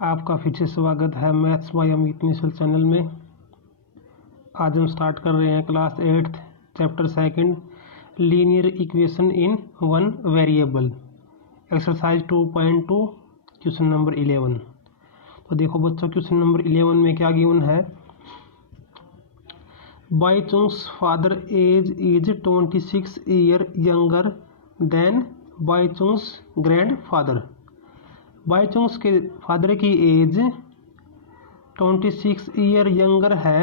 आपका फिर से स्वागत है maths by Amit Misal channel में। आज हम स्टार्ट कर रहे हैं class 8th chapter 2 linear equation in one variable exercise 2.2 question number 11। तो देखो बच्चों, क्वेश्चन नंबर 11 में क्या गिवन है। Bhaichung's father age is 26 year younger than Bhaichung's grandfather. Bhaichung's के फादर की एज 26 ईयर यंगर है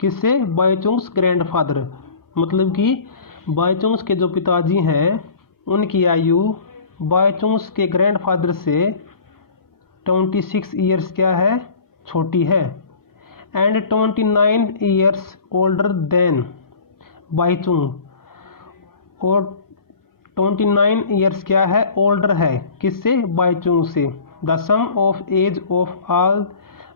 किससे? Bhaichung's grandfather. मतलब कि बायचुंग्स के जो पिताजी हैं उनकी आयु बायचुंग्स के ग्रैंड फादर से 26 ईयर्स क्या है? छोटी है। And 29 years older than Bhaichung. और 29 ईयर्स क्या है? ओल्डर है किससे? बायचुंग से। The sum of age of all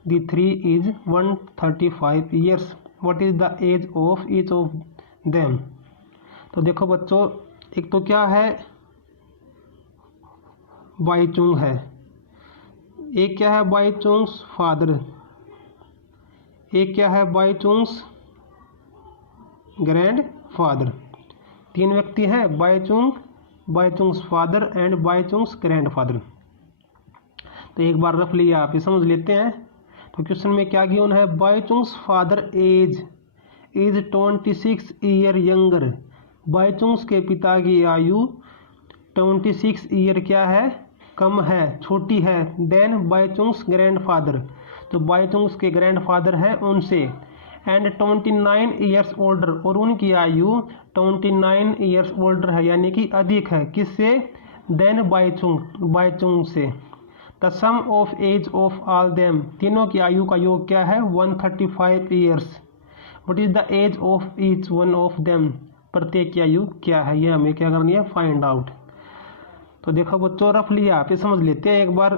the three is 135 years. What is the age of each of them. तो देखो बच्चों, एक तो क्या है? बायचुंग है। एक क्या है? बायचुंग्स फादर। एक क्या है? Bhaichung's grand father. तीन व्यक्ति हैं, बायचुंग्स फादर एंड बायचुंग्स ग्रैंड फादर। तो एक बार रफली आप ये समझ लेते हैं। तो क्वेश्चन में क्या गिवन है? Bhaichung's father age is 26 year younger. Bhaichung's के पिता की आयु 26 ईयर क्या है? कम है, छोटी है। देन बायचुंग्स ग्रैंड फादर, तो बायचुंग्स के ग्रैंड फादर हैं उनसे। एंड 29 ईयर्स ओल्डर, और उनकी आयु 29 ईयर्स ओल्डर है, यानी कि अधिक है किससे? देन बायचुंग से। The sum of age of all them, तीनों की आयु का योग क्या है? 135 years. What is the age of each one of them, प्रत्येक की आयु क्या है? ये हमें क्या करनी है? Find out. तो देखो बच्चों, रफली आप समझ लेते हैं एक बार।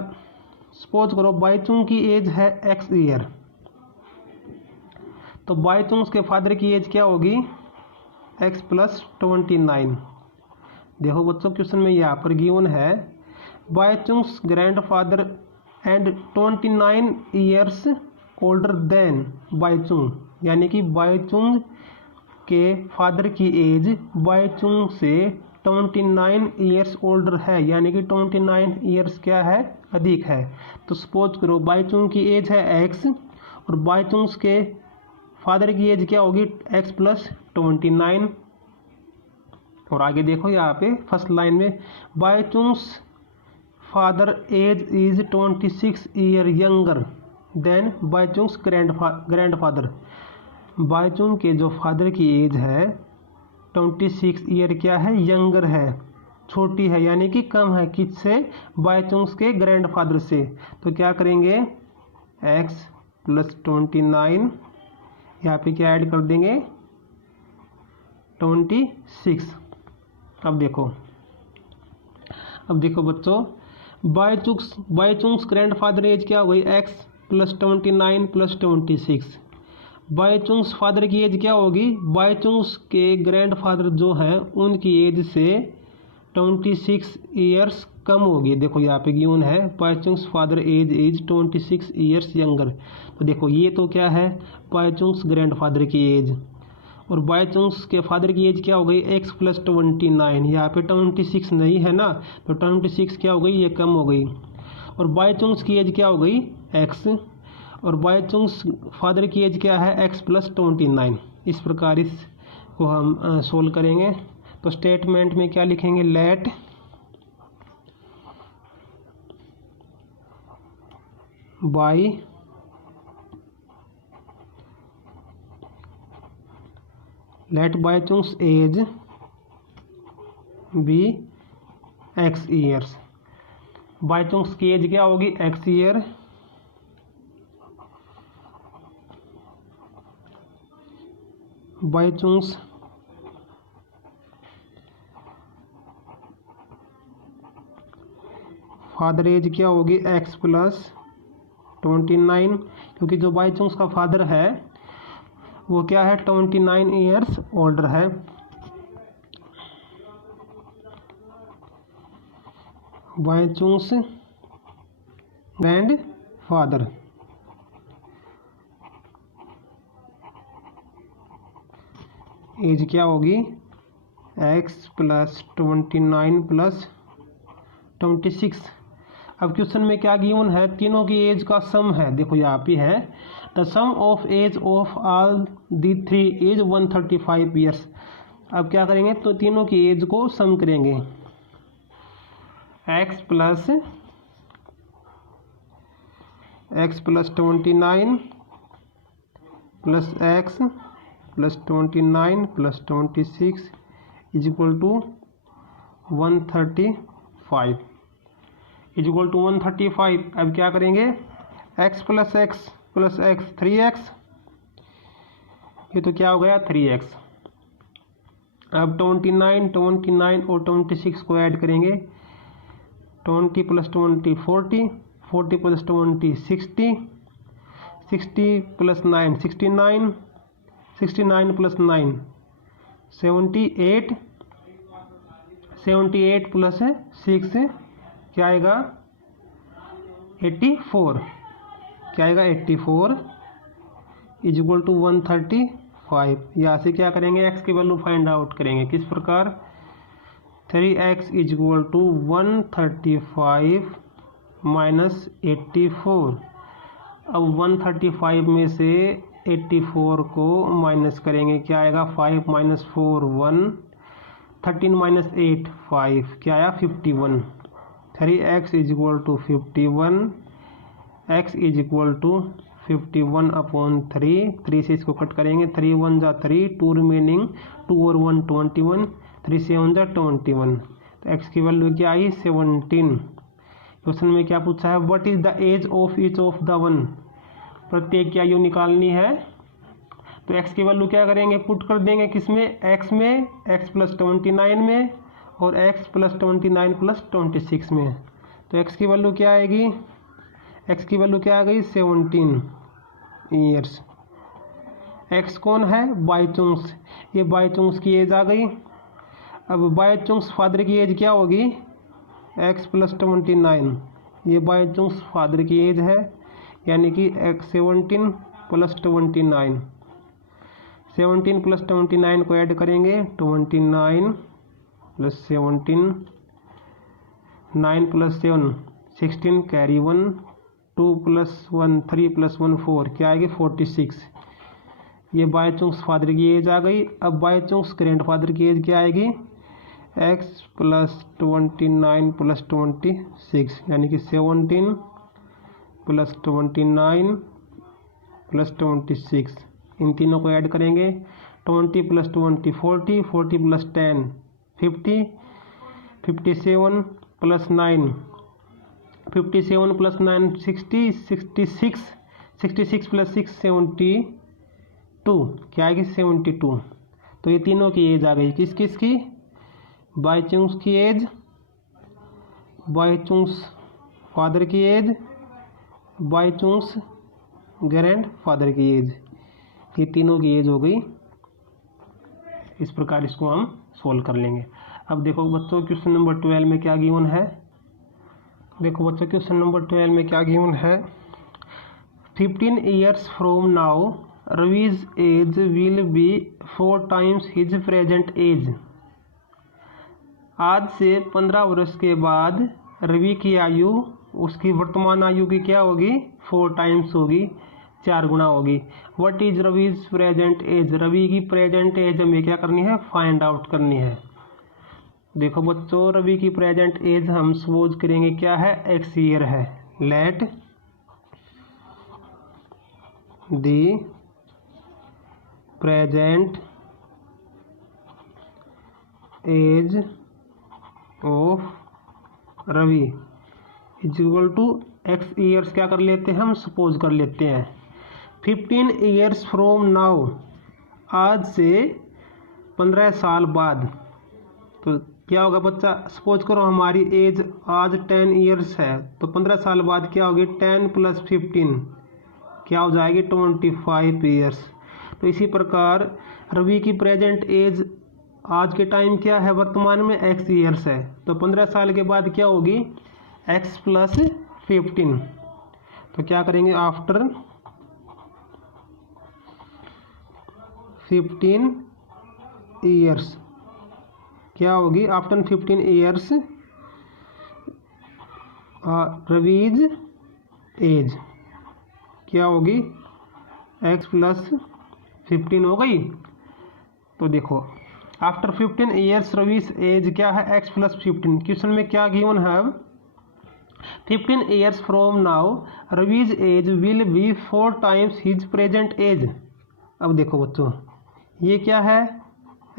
सपोज करो बायचुंग की एज है x ईयर, तो बायचुंग्स के फादर की एज क्या होगी? x + 29। देखो बच्चों, क्वेश्चन में यहाँ पर गिवन है Bhaichung's grandfather and 29 years older than Bhaichung, यानी कि बायचुंग के फादर की एज बायचुंग से 29 ईयर्स ओल्डर है, यानी कि 29 ईयर्स क्या है? अधिक है। तो सपोज करो बायचुंग की एज है x और बायचुंग्स के फादर की एज क्या होगी? x + 29। और आगे देखो यहाँ पे फर्स्ट लाइन में Bhaichung's father age is 26 year younger than Bhaichung's grandfather. Bhaichung के जो फादर की एज है 26 ईयर क्या है? यंगर है, छोटी है, यानी कि कम है किससे? बायचुंग्स के ग्रैंड फादर से। तो क्या करेंगे? x + 29, यहाँ पे क्या ऐड कर देंगे? 26। अब देखो बच्चों, बायचुंग्स ग्रैंड फादर एज क्या हो गई? x + 29 + 26। बायचुंग्स फादर की एज क्या होगी? बायचुंग्स के ग्रैंड फादर जो हैं उनकी एज से 26 ईयर्स कम होगी। देखो यहाँ पे गिवन है Bhaichung's father age is 26 years younger. तो देखो ये तो क्या है? बायचुंग्स ग्रैंड फादर की एज। और बायचुंग्स के फादर की एज क्या हो गई? x + 29। यहाँ पे 26 नहीं है ना, तो 26 क्या हो गई? ये कम हो गई। और बायचुंग्स की एज क्या हो गई? x। और बायचुंग्स फादर की एज क्या है? x + 29। इस प्रकार इसको हम सोल्व करेंगे। तो स्टेटमेंट में क्या लिखेंगे? Let Bhaichung's age be x years. Bhaichung's की एज क्या होगी? x year. Bhaichung's father age क्या होगी? x + 29, क्योंकि जो बायचुंग्स का फादर है वो क्या है? 29 ईयर्स ओल्डर है। Bhaichung's grand father. एज क्या होगी? x plus 29 plus 26। अब क्वेश्चन में क्या गिवन है? तीनों की एज का सम है। देखो यहाँ पे है the sum of age of all the three is 135 years. अब क्या करेंगे? तो तीनों की एज को सम करेंगे। x plus 29 plus x plus 29 plus 26 is equal to 135 is equal to 135। अब क्या करेंगे? x प्लस x 3x, ये तो क्या हो गया 3x। अब 29 और 26 को ऐड करेंगे। 20 plus 20 40, 40 plus 20 60, 60 plus 9 69, 69 plus 9 78, 78 plus 6 क्या आएगा? 84। क्या आएगा? 84 इज इक्वल टू 135। यहाँ से क्या करेंगे? x की वैल्यू फाइंड आउट करेंगे। किस प्रकार? 3x is equal to 135 minus 84। अब 135 में से 84 को माइनस करेंगे। क्या आएगा? 5 माइनस 4 1, 13 माइनस 8 5, क्या आया? 51। 3x is equal to 51, x is equal to 51 upon 3। 3 से इसको कट करेंगे। 3 1 जा 3, 2 रिमेनिंग, 2 और 1 21, 3 7 जा 21। तो x की वैल्यू क्या आई? 17। क्वेश्चन में क्या पूछा है? What is the age of each of the one. प्रत्येक की आयु निकालनी है। तो x की वैल्यू क्या करेंगे? पुट कर देंगे किसमें? x में, x प्लस 29 में और x प्लस 29 प्लस 26 में। तो x की वैल्यू क्या आएगी? x की वैल्यू क्या आ गई? 17 ईयर्स। x कौन है? बायचुंग्स। ये बायचुंग्स की एज आ गई। अब बायचुंग्स फादर की एज क्या होगी? x plus 29। ये बायचुंग्स फादर की एज है, यानी कि 17 प्लस 29। 17 प्लस 29 को ऐड करेंगे। 29 plus 17, 9 plus 7 16, carry 1, 2 plus 1 3 plus 1 4, क्या आएगी? 46। ये बायचुंग्स फादर की एज आ गई। अब बायचुंग्स ग्रैंड फादर की एज क्या आएगी? x प्लस 29 प्लस 26, यानी कि 17 प्लस 29 प्लस 26। इन तीनों को ऐड करेंगे। 20 plus 20 40, 40 plus 10 50, 57 plus 9 57 plus 9 60, 66, 66 plus 6 72, क्या आएगी? 72। तो ये तीनों की एज आ गई। किस किस की? बायचुंग्स की एज, बायचुंग्स फादर की एज, बायचुंग्स ग्रैंड फादर की एज। ये तीनों की एज हो गई। इस प्रकार इसको हम सोल्व कर लेंगे। अब देखो बच्चों क्वेश्चन नंबर 12 में क्या गिवन है। देखो बच्चों क्वेश्चन नंबर 12 में क्या गिवन है। 15 years from now Ravi's age will be 4 times his present age. आज से 15 वर्ष के बाद रवि की आयु उसकी वर्तमान आयु की क्या होगी? 4 टाइम्स होगी, 4 गुना होगी। What is Ravi's present age. Ravi की प्रेजेंट एज हमें क्या करनी है? फाइंड आउट करनी है। देखो बच्चों रवि की प्रेजेंट एज हम सपोज करेंगे क्या है? x ईयर है। Let the present age of Ravi is equal to x years क्या कर लेते हैं? हम सपोज कर लेते हैं। 15 ईयर्स फ्रॉम नाउ, आज से 15 साल बाद। तो क्या होगा बच्चा? सपोज करो हमारी एज आज 10 ईयर्स है, तो 15 साल बाद क्या होगी? 10 प्लस 15 क्या हो जाएगी? 25 ईयर्स। तो इसी प्रकार रवि की प्रेजेंट एज आज के टाइम क्या है? वर्तमान में x ईयर्स है। तो 15 साल के बाद क्या होगी? x plus 15। तो क्या करेंगे आफ्टर 15 ईयर्स, क्या होगी आफ्टर 15 ईयर्स रवीज एज, क्या होगी x प्लस 15 हो गई। तो देखो आफ्टर 15 ईयर्स रवीज एज क्या है x प्लस 15। क्वेश्चन में क्या गिवन है, 15 years from now Ravi's age will be 4 times his present age. अब देखो बच्चों ये क्या है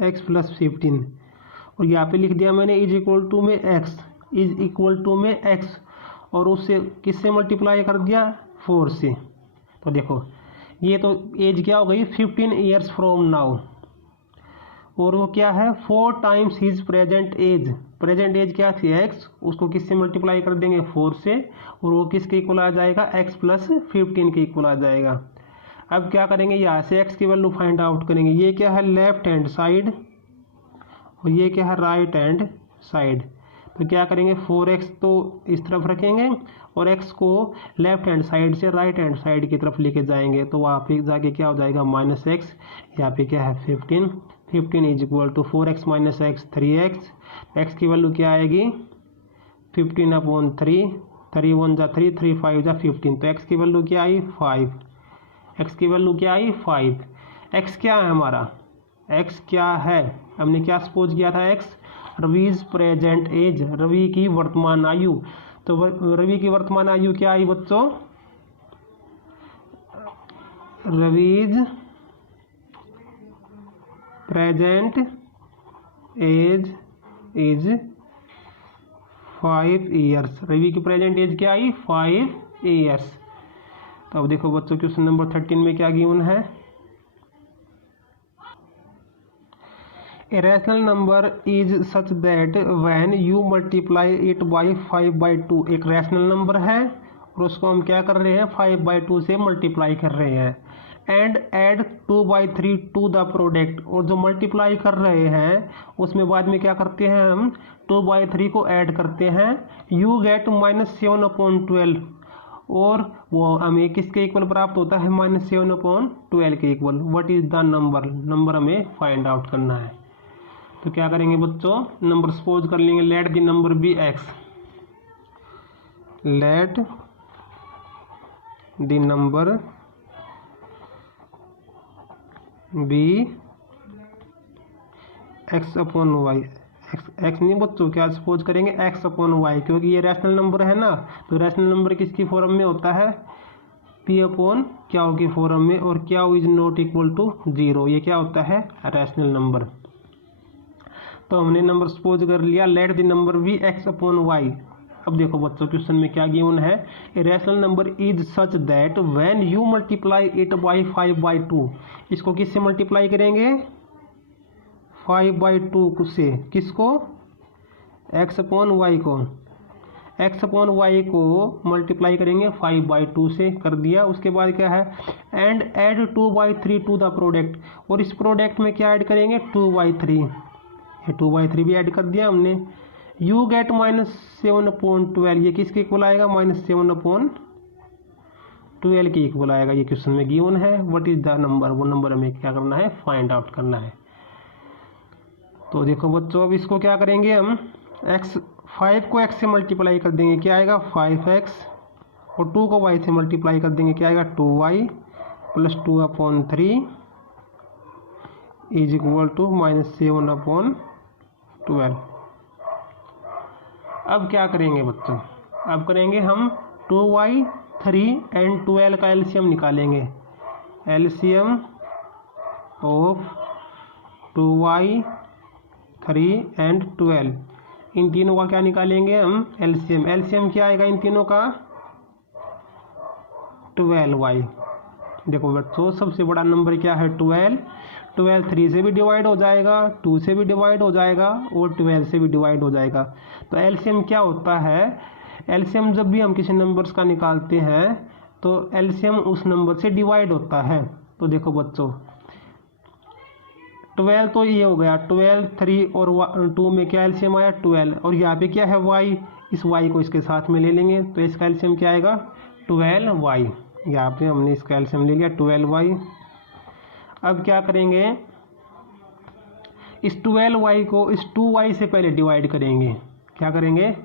x प्लस 15 और यहाँ पे लिख दिया मैंने इज इक्वल टू में x, इज इक्वल टू में x और उससे किससे मल्टीप्लाई कर दिया 4 से। तो देखो ये तो एज क्या हो गई 15 ईयर्स फ्रॉम नाउ और वो क्या है 4 times his present age. Present age क्या थी x, उसको किससे मल्टीप्लाई कर देंगे 4 से और वो किसके इक्वल आ जाएगा x प्लस 15 के इक्वल आ जाएगा। अब क्या करेंगे यहाँ से x की वैल्यू फाइंड आउट करेंगे। ये क्या है लेफ्ट हैंड साइड और ये क्या है राइट हैंड साइड। तो क्या करेंगे 4x तो इस तरफ रखेंगे और x को लेफ्ट हैंड साइड से राइट हैंड साइड की तरफ लेके जाएंगे तो वहाँ पे जाके क्या हो जाएगा -x, यहाँ पे क्या है 15, 15 is equal to 4x minus x 3x। x की वैल्यू क्या आएगी 15/3, 3 1 जा 3, 3 5 जा 15। तो x की वैल्यू क्या आई 5, x की वैल्यू क्या आई 5। x क्या है हमारा, x क्या है हमने क्या सपोज किया था x Ravi's present age, Ravi की वर्तमान आयु। तो रवि की वर्तमान आयु क्या आई बच्चों, Ravi's present age is 5 years. Ravi की प्रेजेंट एज क्या आई 5 ईयर्स। तो अब देखो बच्चों क्वेश्चन नंबर 13 में क्या गिवन है, A rational number is such that when you multiply it by 5/2, एक रैशनल नंबर है और उसको हम क्या कर रहे हैं 5/2 से मल्टीप्लाई कर रहे हैं and add 2/3 to the product. और जो मल्टीप्लाई कर रहे हैं उसमें बाद में क्या करते हैं हम 2/3 को ऐड करते हैं, यू गेट -7/12 और वो हमें किसके इक्वल प्राप्त होता है -7/12 के equal. What is the number, number हमें फाइंड आउट करना है। तो क्या करेंगे बच्चों नंबर सपोज कर लेंगे let the number be x, let the number be x/y। x नहीं बच्चों क्या सपोज करेंगे x/y, क्योंकि ये रैशनल नंबर है ना। तो रैशनल नंबर किसकी फॉर्म में होता है p/, क्या की फॉर्म में, और क्या इज नॉट इक्वल टू 0, ये क्या होता है रैशनल नंबर। तो हमने नंबर सपोज कर लिया late the number be x/y। अब देखो बच्चों क्वेश्चन में क्या गिवन है, a rational number is such that when you multiply it by 5/2। इसको किससे मल्टीप्लाई करेंगे 5/2 से, किसको x/y को, x/y को मल्टीप्लाई करेंगे 5/2 से, कर दिया। उसके बाद क्या है and add 2/3 to the product, और इस प्रोडक्ट में क्या ऐड करेंगे 2/3, ये 2/3 भी ऐड कर दिया हमने। यू गेट -7/12, ये किसके इक्वल आएगा -7/12 के इक्वल आएगा। ये क्वेश्चन में गिवन है व्हाट इज द नंबर, वो नंबर हमें क्या करना है फाइंड आउट करना है। तो देखो बच्चों अब इसको क्या करेंगे हम 5 को x से मल्टीप्लाई कर देंगे, क्या आएगा 5x, और 2 को y से मल्टीप्लाई कर देंगे, क्या आएगा 2y plus 2/3 is equal to -7/12। अब क्या करेंगे बच्चों, अब करेंगे हम 2y 3 एंड 12 का एलसीएम निकालेंगे। एलसीएम ऑफ 2y 3 एंड 12, इन तीनों का क्या निकालेंगे हम एलसीएम। एलसीएम क्या आएगा इन तीनों का 12y। देखो बच्चों सबसे बड़ा नंबर क्या है 12, 12 3 से भी डिवाइड हो जाएगा, 2 से भी डिवाइड हो जाएगा और 12 से भी डिवाइड हो जाएगा। तो एलसीएम क्या होता है, एलसीएम जब भी हम किसी नंबर्स का निकालते हैं तो एलसीएम उस नंबर से डिवाइड होता है। तो देखो बच्चों 12 तो ये हो गया 12, 3 और 2 में क्या एलसीएम आया 12, और यहाँ पे क्या है y, इस y को इसके साथ में ले लेंगे तो इसका एलसीएम क्या आएगा 12y, यहाँ पे हमने इसका एलसीएम ले लिया 12y। अब क्या करेंगे, इस 12y को इस 2y से पहले डिवाइड करेंगे। क्या करेंगे,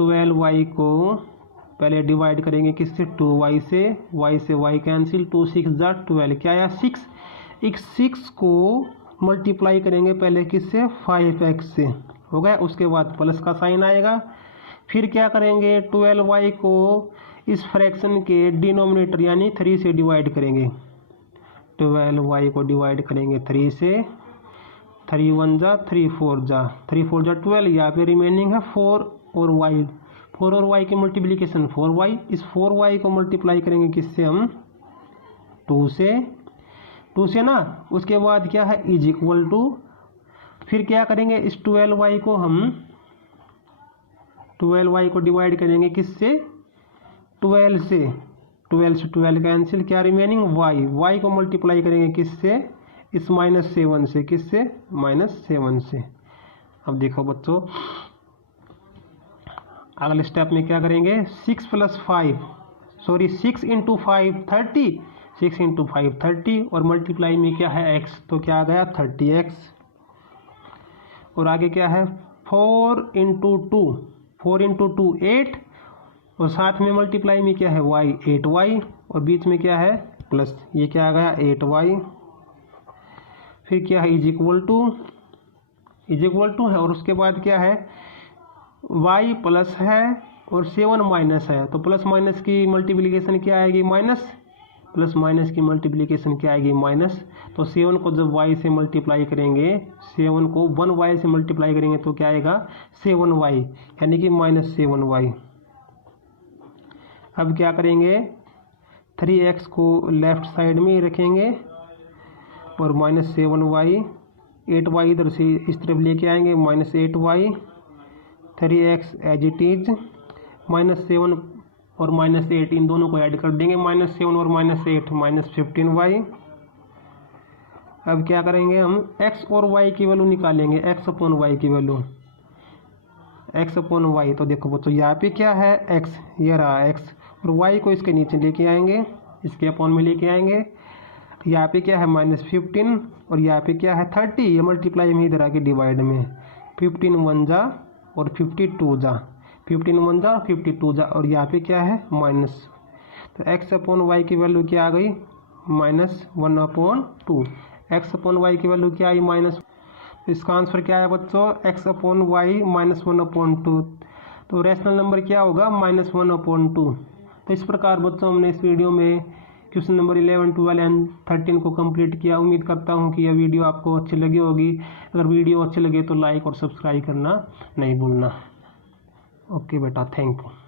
12y को पहले डिवाइड करेंगे किससे, 2y से, y से y कैंसिल, 2 6 जा 12, क्या आया 6। एक 6 को मल्टीप्लाई करेंगे पहले किससे, 5x से, हो गया। उसके बाद प्लस का साइन आएगा। फिर क्या करेंगे, 12y को इस फ्रैक्शन के डिनोमिनेटर यानी 3 से डिवाइड करेंगे। 12y को डिवाइड करेंगे 3 से, 3 1 जा 3 4 जा 3 4 जा 12, यहाँ पे रिमेनिंग है 4 और y, 4 और y की मल्टीप्लिकेशन 4y। इस 4y को मल्टीप्लाई करेंगे किससे हम, 2 से ना। उसके बाद क्या है, इज इक्वल टू, फिर क्या करेंगे, इस 12y को हम 12y को डिवाइड करेंगे किससे, 12 से, 12 कैंसिल, क्या रिमेनिंग y को मल्टीप्लाई करेंगे किससे, इस -7 से, किससे, -7 से। अब देखो बच्चों, अगले स्टेप में क्या करेंगे, 6 + 5 सॉरी 6 × 5 30, 6 × 5 30, और मल्टीप्लाई में क्या है x, तो क्या आ गया 30x। और आगे क्या है, 4 × 2 8, और साथ में मल्टीप्लाई में क्या है y 8y, और बीच में क्या है प्लस, ये क्या आ गया 8y। फिर क्या है, इज इक्वल टू है, और उसके बाद क्या है, y प्लस है और 7 माइनस है, तो प्लस माइनस की मल्टीप्लिकेशन क्या आएगी, माइनस, प्लस माइनस की मल्टीप्लिकेशन क्या आएगी, माइनस। तो 7 को जब y से मल्टीप्लाई करेंगे, 7 को 1y से मल्टीप्लाई करेंगे तो क्या आएगा 7y, यानी कि -7y। अब क्या करेंगे, 3x को लेफ्ट साइड में ही रखेंगे और -7y, 8y इधर से इस तरफ लेके आएंगे, -8y, 3x as it is, -7 और -8 इन दोनों को ऐड कर देंगे, -7 और -8 -15y। अब क्या करेंगे, हम x और y की वैल्यू निकालेंगे, x/y की वैल्यू, x/y। तो देखो बच्चों, यहाँ पे क्या है x, ये रहा x, और y को इसके नीचे लेके आएंगे, इसके अपॉन में लेके आएंगे। यहाँ पे क्या है -15, और यहाँ पे क्या है 30, ये मल्टीप्लाई में इधर आके डिवाइड में, 15 1 जा और 52 जा, 15 1 जा 52 जा, और यहाँ पे क्या है माइनस। तो x/y की वैल्यू क्या आ गई, -1/2। x/y की वैल्यू क्या आई, माइनस। इसका आंसर क्या है बच्चों, x/y -1/2। तो रैशनल नंबर क्या होगा, -1/2। तो इस प्रकार बच्चों हमने इस वीडियो में क्वेश्चन नंबर 11, 12 एंड 13 को कंप्लीट किया। उम्मीद करता हूं कि यह वीडियो आपको अच्छी लगी होगी। अगर वीडियो अच्छी लगे तो लाइक और सब्सक्राइब करना नहीं भूलना। ओके बेटा, थैंक यू।